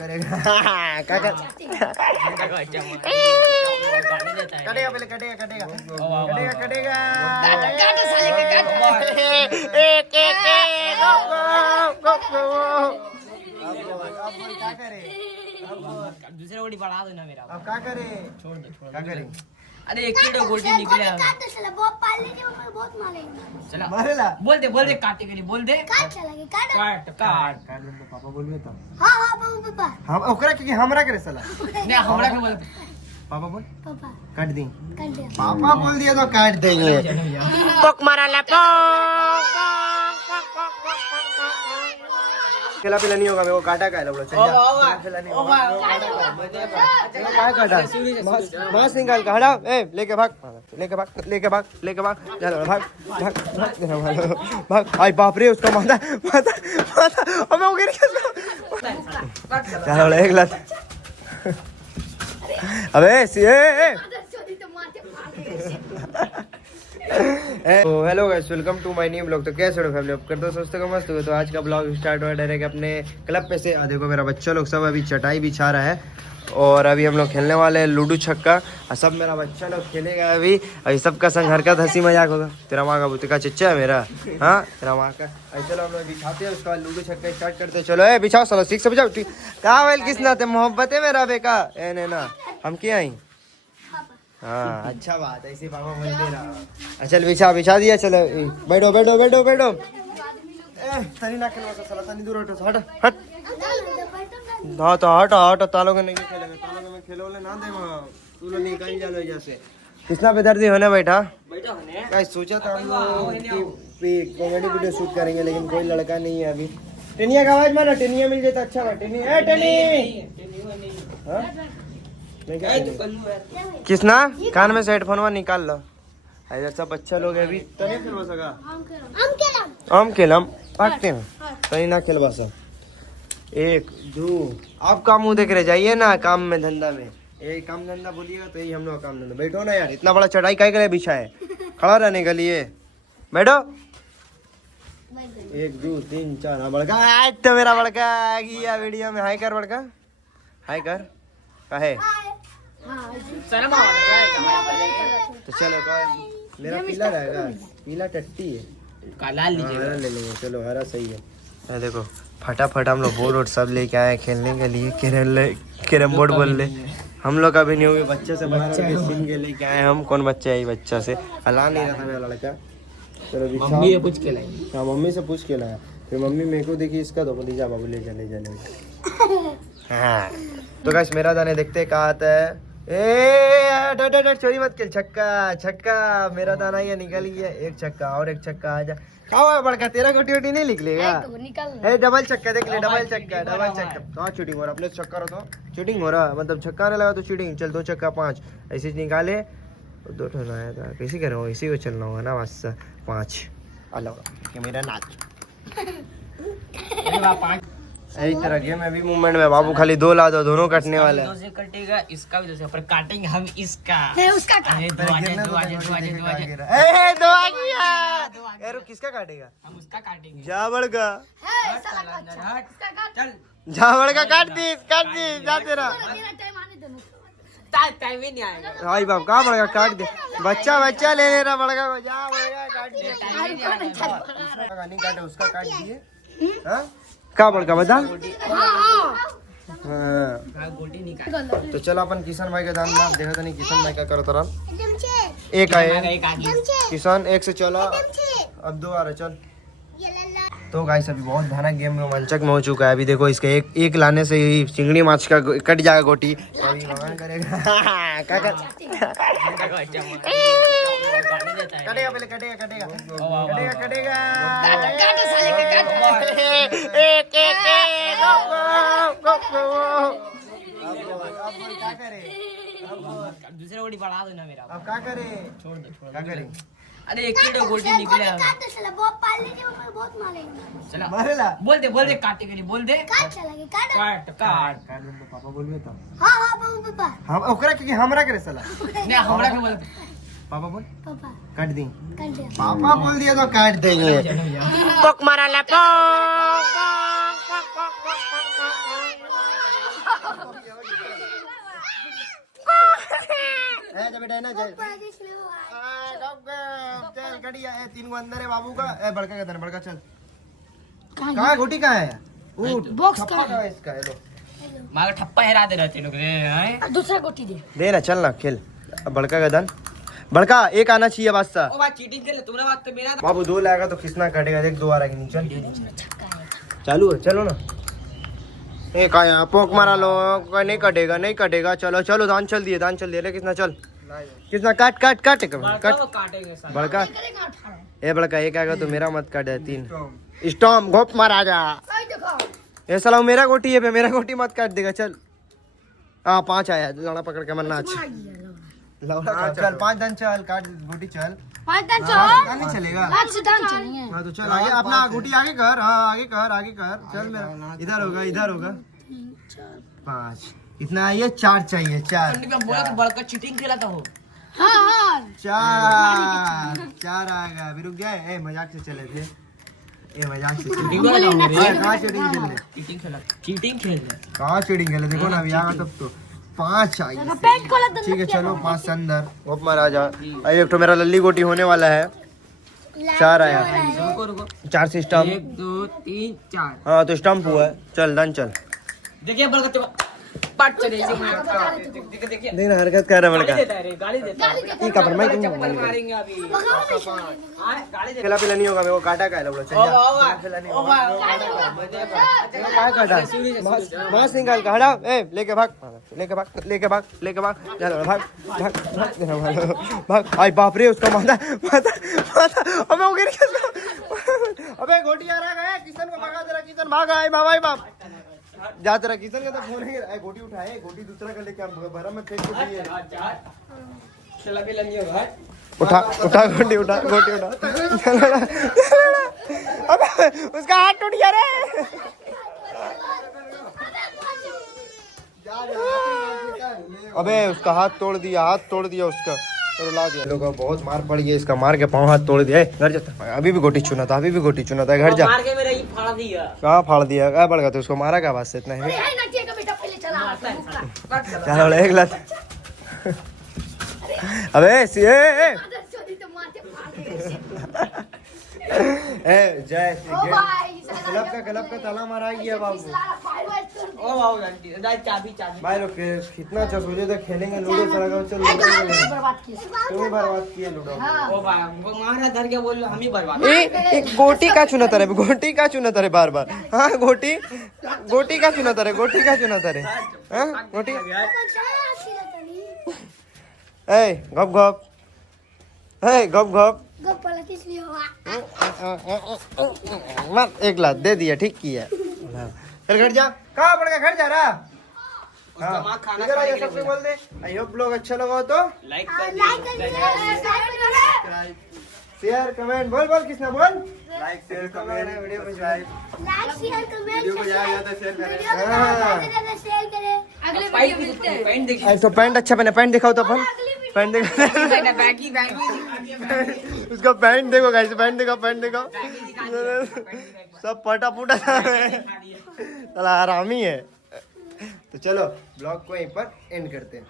करेगा कटेगा पहले कटेगा कटेगा कटेगा कटेगा अब क्या करे दूसरे गोटी बढ़ा दो ना मेरा। अब क्या करे छोड़ दो क्या करे अरे एक ही गोटी निकले चला मारेला बोल दे काटे के लिए बोल दे काट काट दे पापा बोलिए तो हम ओकरा के हमरा करे साला नहीं हमरा के बोल पापा बोल काट दी पापा बोल दिया तो काट देंगे पक मारा ला खेला पिला नहीं होगा मेरे को काटा का बोलो खेला नहीं होगा क्या काटा मांस निकाल के हटाओ ए लेके भाग चलो भाग आई बाप रे उसका माथा अबे वो गिर गया चलो एक लात अबे तो hello guys welcome to my new blog. तो कैसे हो फैमिली, अब कर दो सोचते को मस्त हो। तो आज का ब्लॉग स्टार्ट हुआ डायरेक्ट अपने क्लब पे से। देखो मेरा बच्चा लोग सब अभी चटाई बिछा रहा है और अभी हम लोग खेलने वाले हैं लूडो छक्का। और सब मेरा बच्चा लोग खेलेगा अभी सबका संग हरकत हंसी मजाक होगा। तेरा माँ का बुते का चच्चा है मेरा, हाँ तेरा माँ का। चलो हम लोग बिछाते हैं, उसके बाद लूडो छक्का स्टार्ट करते हैं। चलो बिछाओ साला सीख से बिछाओ। कहा वेल किस नाते मोहब्बत है मेरा बेका ए ना हम क्या आई। हाँ अच्छा बात है, इसी पापा बोल दे रहा। चल बिछा दिया। चलो बैठो तनी ना खेलवा साला तनी दूर हटो हट हाँ तो हट तालों के नहीं खेलेंगे, तालों के में खेलोले ना दे तू लोग निकल जाओ जैसे। किसना बेदर्दी होने बैठा होने सोचा था हम लोग कि कॉमेडी वीडियो शूट करेंगे, लेकिन कोई लड़का नहीं है अभी। टेनिया का आवाज मानो, टेनिया मिल जाए तो अच्छा बा। किसना कान में से हेडफोन निकाल लो। ऐसा सब बच्चा लोग है अभी तो नहीं खेलवा सका। हम खेलम भागते हैं कहीं ना खेलवा सा। एक दो आप काम मुँह देख रहे जाइए ना काम में धंधा में। यही काम धंधा बोलिएगा तो यही हम लोग काम धंधा। बैठो ना यार, इतना बड़ा चढ़ाई काय करे बिछा है, खड़ा रहने के लिए बैठो। 1 2 3 4 हाँ बड़का आज तो मेरा बड़का आ गया वीडियो में। हाय कर बड़का, हाय कर काहे तो चलो मेरा पीला रहेगा, पीला टट्टी है, काला लीजिएगा ले लेंगे। चलो हरा सही है। देखो फटाफट हम लोग बोर्ड सब लेके आए खेलने के लिए। कैरम बोर्ड बोल ले हम लोग अभी नहीं हुए। बच्चे से बना सिंह के लेके आए हम। कौन बच्चा है बच्चा से हला नहीं रहा था मेरा लड़का। चलो मम्मी से पूछ के लाए। हाँ मम्मी से पूछ के लाया। फिर मम्मी मेरे को देखी इसका तो बोली जा बाबू ले जा। हाँ तो गाइस मेरा दाने देखते कहाँ आता है। ए चोरी मत खेल। छक्का मेरा दाना ये निकल गया। एक छक्का और एक छक्का आ जा। खाओ बड़का तेरा गोटी नहीं निकलेगा। डबल छक्का देख ले, डबल छक्का कहाँ चीटिंग हो रहा। अपने छक्का रहा तो चीटिंग हो रहा, मतलब छक्का नहीं लगा तो चीटिंग। चल 2 छक्का 5 ऐसे निकाले। 2 ठन आया था कैसे कर रहा हूँ, इसी को चलना होगा ना बस 5 अलग मेरा नाच। यही तरह गेम अभी मूवमेंट में बाबू खाली 2 ला दो, दोनों कटने वाले हैं। से कटेगा इसका भी पर काटेंगे हम इसका। उसका किसका काटेगा? हम उसका काटेंगे। जावड़ का चल जावड़ का काट दी जा तेरा टाइम ही नहीं आएगा। भाई बाप कहाँ बड़का काट दे। बच्चा ले ले रहा बड़का को। जा बड़का काट दिए। नहीं काटे उसका काट दिए। हाँ कहाँ बड़का बता। गोटी निकाल। तो चलो अपन किशन भाई का दान मार देखा था नहीं। किशन भाई का करो तरह एक आए किसान 1 से चला अब 2 आ रहा चल। तो गाइस अभी बहुत भयानक गेम में रोमांचक में हो चुका है। अभी देखो इसके एक लाने से ही चिंगड़ी माछ का कट जाएगा गोटी। तो अभी भगवान करेगा कटेगा पहले कटेगा क्या करे दूसरे गोटी बढ़ा दो ना मेरा। अब क्या करे छोड़ दो क्या करे। अरे एक ही गोटी निकले चला मारेला बोल दे काटे के लिए बोल दे काट पापा बोलिए तो हम ओकरा के हमरा करे साला नहीं हमरा के बोल पापा बोल काट दी। पापा बोल दिया तो काट देंगे पक मारा ला जब बेटा है ना चल कटिया 3 को अंदर है बाबू का बड़का का बड़का चल कहाँ है गोटी कहाँ है बॉक्स ठप्पा कहाँ है इसका है लो मारा ठप्पा हेरा दे रहते लोग रे हैं दूसरा गोटी दे ना चल ना खेल अब बड़का का दान बड़का एक आना चाहिए बादशाह ओ भाई चीटिंग कर ले तुम्हारा बात तो मेरा बाबू 2 लाएगा तो किसना कटेगा देख 2 आ रहा है चल चालू है चलो ना एक आया पोक मारा लो नहीं कटेगा चलो चलो दान चल दिए रे किसना चल किसना काट कट काटेंगे साला बड़का ए बड़का एक आएगा तो मेरा मत काट 3 स्टॉम घोप मारा जा ये साला मेरा गोटी है मेरा गोटी मत काट देगा चल 5 आया लड़ा पकड़ के मरना अच्छा चल 5 दान चल काट गोटी चल 5 दान नहीं चलेगा दान चलेंगे हाँ तो चल आगे अपना गोटी आगे कर हाँ आगे कर चल मेरा इधर होगा 5 इतना आइए 4 चाहिए 4 मैं बोला तो बड़का चीटिंग खेला था वो हाँ 4 आएगा अभी रुक गया मजाक से चले थे मजाक से चीटिंग वाला कहाँ चीटिंग खेले चीटिंग खेल कहाँ चीटिंग खेले देखो ना अभी आगा तब तो 5 आई पेट खोला तो ठीक है चलो 5 से अंदर घोप मारा जा एक तो मेरा लल्ली गोटी होने वाला है 4 आया रुको रुको 4 से स्टम्प 1 2 3 4 हाँ तो स्टम्प हुआ है चल डन चल देखिए बड़का पाट चले देखिए देख हरकत कर रहा बड़का गाली देता है ठीक है पर मैं चप्पल मारेंगे अभी गाली देता खिला पिला नहीं होगा मेरे को काटा का है लोग चल क्या काटा मांस निकाल के हटाओ लेके भाग चलो भाग आई बाप रे उसका माथा अबे वो गिर गया अबे गोटी आ रहा है किशन को भगा दे रहा किशन भाग आई बाप जा तेरा किशन का तो फोन है गोटी उठाए गोटी दूसरा कर लेके भरा में फेंक के दिए चला भी नहीं होगा उठा गोटी उठा अबे उसका हाथ टूट गया रे अबे उसका हाथ तोड़ दिया उसका रुला दिया लोगों बहुत मार पड़ गया इसका मार के पाँव हाथ तोड़ दिया घर जाता अभी भी गोटी चुना था घर जा मार के मेरा ये फाड़ दिया कहाँ फाड़ दिया क्या बढ़ गया तो उसको मारा क्या बात से इतना है चलो एक लाख अबे जय क्लब का ताला मारा गया बाबू ओ बाबू चाबी भाई लोग कितना अच्छा सोचे थे खेलेंगे लूडो चला चल तुम ही बर्बाद किए लूडो ओ भाई वो मारा धर के बोल हम ही बर्बाद गोटी का चुना तारे बार हाँ गोटी का चुना तारे हाँ गोटी गप मत एक लाख दे दिया ठीक किया चल घर जा कहाँ पड़ गया घर जा रहा सबसे बोल दे आई होप ब्लॉग अच्छा लगा तो लाइक शेयर कमेंट बोल किसने बोल लाइक शेयर कमेंट वीडियो को शेयर तो पैंट अच्छा पहने पैंट दिखाओ तो अपन पैंट देखो उसका पैंट देखो गाइस पैंट देखो सब पटा पुटा चला आराम ही है तो चलो ब्लॉग को यहीं पर एंड करते हैं।